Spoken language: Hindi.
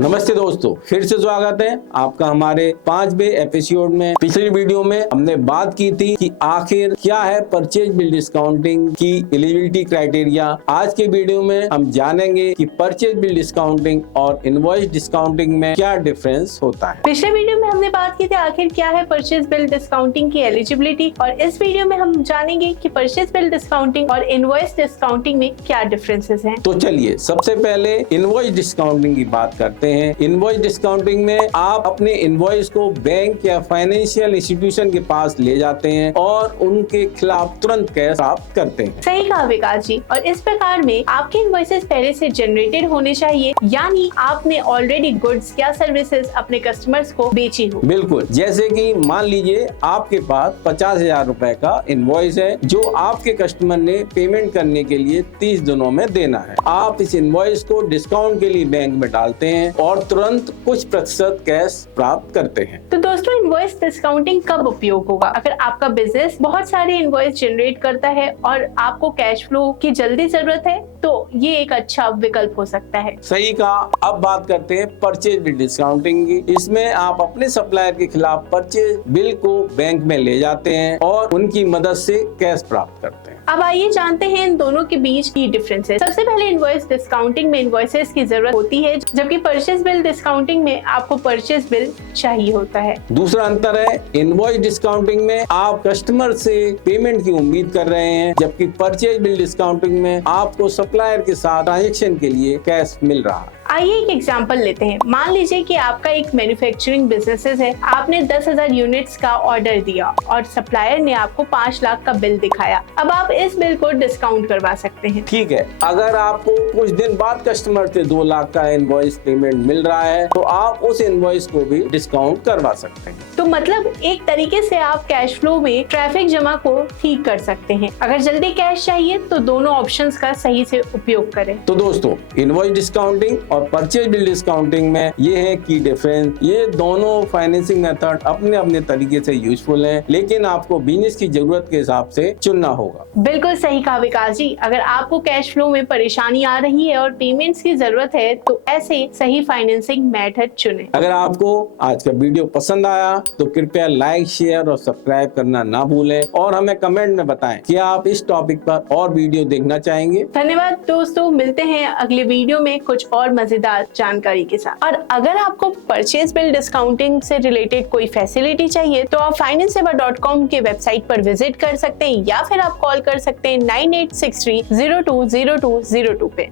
नमस्ते दोस्तों, फिर से स्वागत है आपका हमारे 5वें एपिसोड में। पिछली वीडियो में हमने बात की थी कि आखिर क्या है परचेज बिल डिस्काउंटिंग की एलिजिबिलिटी क्राइटेरिया। आज के वीडियो में हम जानेंगे कि परचेज बिल डिस्काउंटिंग और इनवॉइस डिस्काउंटिंग में क्या डिफरेंस होता है। पिछले वीडियो में हमने बात की थी आखिर क्या है परचेज बिल डिस्काउंटिंग की एलिजिबिलिटी, और इस वीडियो में हम जानेंगे कि परचेज बिल डिस्काउंटिंग और इनवॉइस डिस्काउंटिंग में क्या डिफरेंसेस हैं। तो चलिए सबसे पहले इनवॉइस डिस्काउंटिंग की बात करते हैं। इनवॉइस डिस्काउंटिंग में आप अपने इनवॉइस को बैंक या फाइनेंशियल इंस्टीट्यूशन के पास ले जाते हैं और उनके खिलाफ तुरंत कैश प्राप्त करते हैं। सही कहा विकास जी। और इस प्रकार में आपके इनवॉइसेस पहले से जनरेटेड होने चाहिए, यानी आपने ऑलरेडी गुड्स या सर्विसेज अपने कस्टमर्स को बेची हो। बिल्कुल, जैसे कि मान लीजिए आपके पास 50,000 रुपए का इनवॉइस है जो आपके कस्टमर ने पेमेंट करने के लिए 30 दिनों में देना है। आप इस इनवॉइस को डिस्काउंट के लिए बैंक में डालते हैं और तुरंत कुछ प्रतिशत कैश प्राप्त करते हैं। तो दोस्तों, इनवॉइस डिस्काउंटिंग कब उपयोग होगा? अगर आपका बिजनेस बहुत सारे इनवॉइस जनरेट करता है और आपको कैश फ्लो की जल्दी जरूरत है तो ये एक अच्छा विकल्प हो सकता है। सही कहा। अब बात करते हैं परचेज बिल डिस्काउंटिंग की। इसमें आप अपने सप्लायर के खिलाफ परचेज बिल को बैंक में ले जाते हैं और उनकी मदद से कैश प्राप्त करते हैं। अब आइए जानते हैं इन दोनों के बीच की डिफरेंसेस। सबसे पहले इनवॉइस डिस्काउंटिंग में इनवॉइसेस की जरूरत होती है, जबकि परचेज बिल डिस्काउंटिंग में आपको परचेज बिल चाहिए होता है। दूसरा अंतर है, इनवॉइस डिस्काउंटिंग में आप कस्टमर से पेमेंट की उम्मीद कर रहे हैं, जबकि परचेज बिल डिस्काउंटिंग में आपको सप्लायर के साथ ट्रांजैक्शन के लिए कैश मिल रहा है। आइए एक एग्जांपल लेते हैं। मान लीजिए कि आपका एक मैन्युफैक्चरिंग बिजनेस है। आपने 10,000 यूनिट्स का ऑर्डर दिया और सप्लायर ने आपको 5 लाख का बिल दिखाया। अब आप इस बिल को डिस्काउंट करवा सकते हैं। ठीक है, अगर आपको कुछ दिन बाद कस्टमर से 2 लाख का इनवॉइस पेमेंट मिल रहा है तो आप उस इनवॉइस को भी डिस्काउंट करवा सकते हैं। तो मतलब एक तरीके से आप कैश फ्लो में ट्रैफिक जमा को ठीक कर सकते हैं। अगर जल्दी कैश चाहिए तो दोनों ऑप्शंस का सही से उपयोग करें। तो दोस्तों, इनवॉइस डिस्काउंटिंग और परचेज बिल डिस्काउंटिंग में ये है की डिफरेंस। ये दोनों फाइनेंसिंग मेथड अपने अपने तरीके से यूजफुल हैं, लेकिन आपको बिजनेस की जरूरत के हिसाब से चुनना होगा। बिल्कुल सही कहा विकास जी। अगर आपको कैश फ्लो में परेशानी आ रही है और पेमेंट्स की जरूरत है तो ऐसे सही फाइनेंसिंग मेथड चुनें। अगर आपको आज का वीडियो पसंद आया तो कृपया लाइक, शेयर और सब्सक्राइब करना ना भूलें और हमें कमेंट में बताएं कि आप इस टॉपिक पर और वीडियो देखना चाहेंगे। धन्यवाद दोस्तों, मिलते हैं अगले वीडियो में कुछ और मजेदार जानकारी के साथ। और अगर आपको परचेज बिल डिस्काउंटिंग से रिलेटेड कोई फैसिलिटी चाहिए तो आप finance-seva.com के वेबसाइट पर विजिट कर सकते हैं या फिर आप कॉल कर सकते हैं 9863020202 पे।